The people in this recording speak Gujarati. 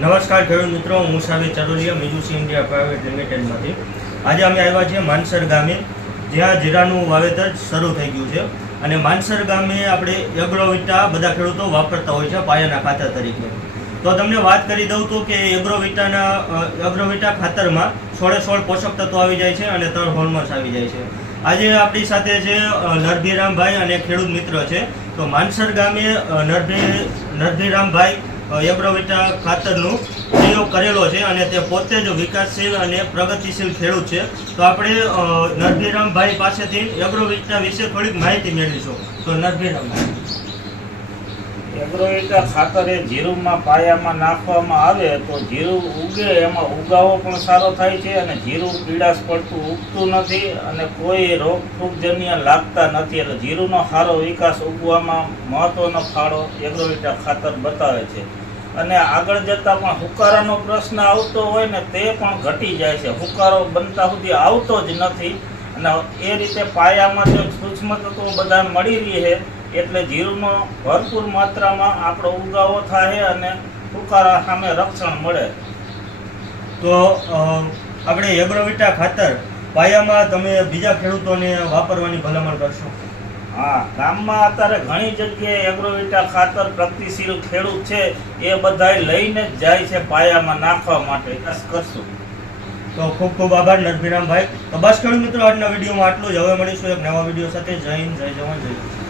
નમસ્કાર ખેડૂત મિત્રો, હું સાવી ચરોલિયા મિજુસી ઇન્ડિયા પ્રાઇવેટ લિમિટેડમાંથી આજે અમે આવ્યા છીએ માનસર ગામે, જ્યાં જીરાનું વાવેતર શરૂ થઈ ગયું છે. અને માનસર ગામે આપણે એગ્રોવિટા બધા ખેડૂતો વાપરતા હોય છે પાયાના ખાતર તરીકે. તો તમને વાત કરી દઉં તો કે એગ્રોવિટા ખાતરમાં 16 પોષક તત્વો આવી જાય છે અને 3 હોર્મોન્સ આવી જાય છે. આજે આપણી સાથે છે નરભીરામભાઈ અને ખેડૂત મિત્ર છે. તો માનસર ગામે નરભીરામભાઈ એગ્રોવિટા ખાતરનો પ્રયોગ કરેલો છે અને તે પોતે જ વિકાસશીલ અને પ્રગતિશીલ ખેડૂત છે. તો આપણે નરભીરામભાઈ પાસેથી એગ્રોવિટા વિશે થોડીક માહિતી મેળવીશું. તો નરભીરામભાઈ, એગ્રોવિટા ખાતર એ જીરુમાં પાયામાં નાખવામાં આવે તો જીરું ઉગે, એમાં ઉગાવો પણ સારો થાય છે અને જીરું પીળાશ પડતું ઉગતું નથી અને કોઈ રોગ ફૂગજન્ય લાગતા નથી. એટલે જીરુનો સારો વિકાસ ઉગવામાં મહત્વનો ફાળો એગ્રોવિટા ખાતર બતાવે છે. અને આગળ જતાં પણ હુકારાનો પ્રશ્ન આવતો હોય ને તે પણ ઘટી જાય છે. હુકારો બનતા સુધી આવતો જ નથી અને એ રીતે પાયામાં જો સૂક્ષ્મ તત્વો બધા મળી રહે એટલે જીરુનો ભરપૂર માત્રામાં આપણો ઉગાવો થાય અને ફુકારા સામે રક્ષણ મળે. તો આપણે એગ્રોવિટા ખાતર પાયામાં તમે બીજા ખેડૂતોને વાપરવાની ભલામણ કરશો? હા, ગામમાં અત્યારે ઘણી જગ્યાએ એગ્રોવિટા ખાતર પ્રગતિશીલ ખેડૂત છે એ બધાય લઈને જ જાય છે પાયામાં નાખવા માટે. કરશું. તો ખૂબ ખૂબ આભાર નરભીરામભાઈ. તો બસ ખેડૂત મિત્રો, આજના વિડીયોમાં આટલું જ. હવે મળીશું એક નવા વિડીયો સાથે. જય હિન્દ, જય જવાન, જય કિસાન.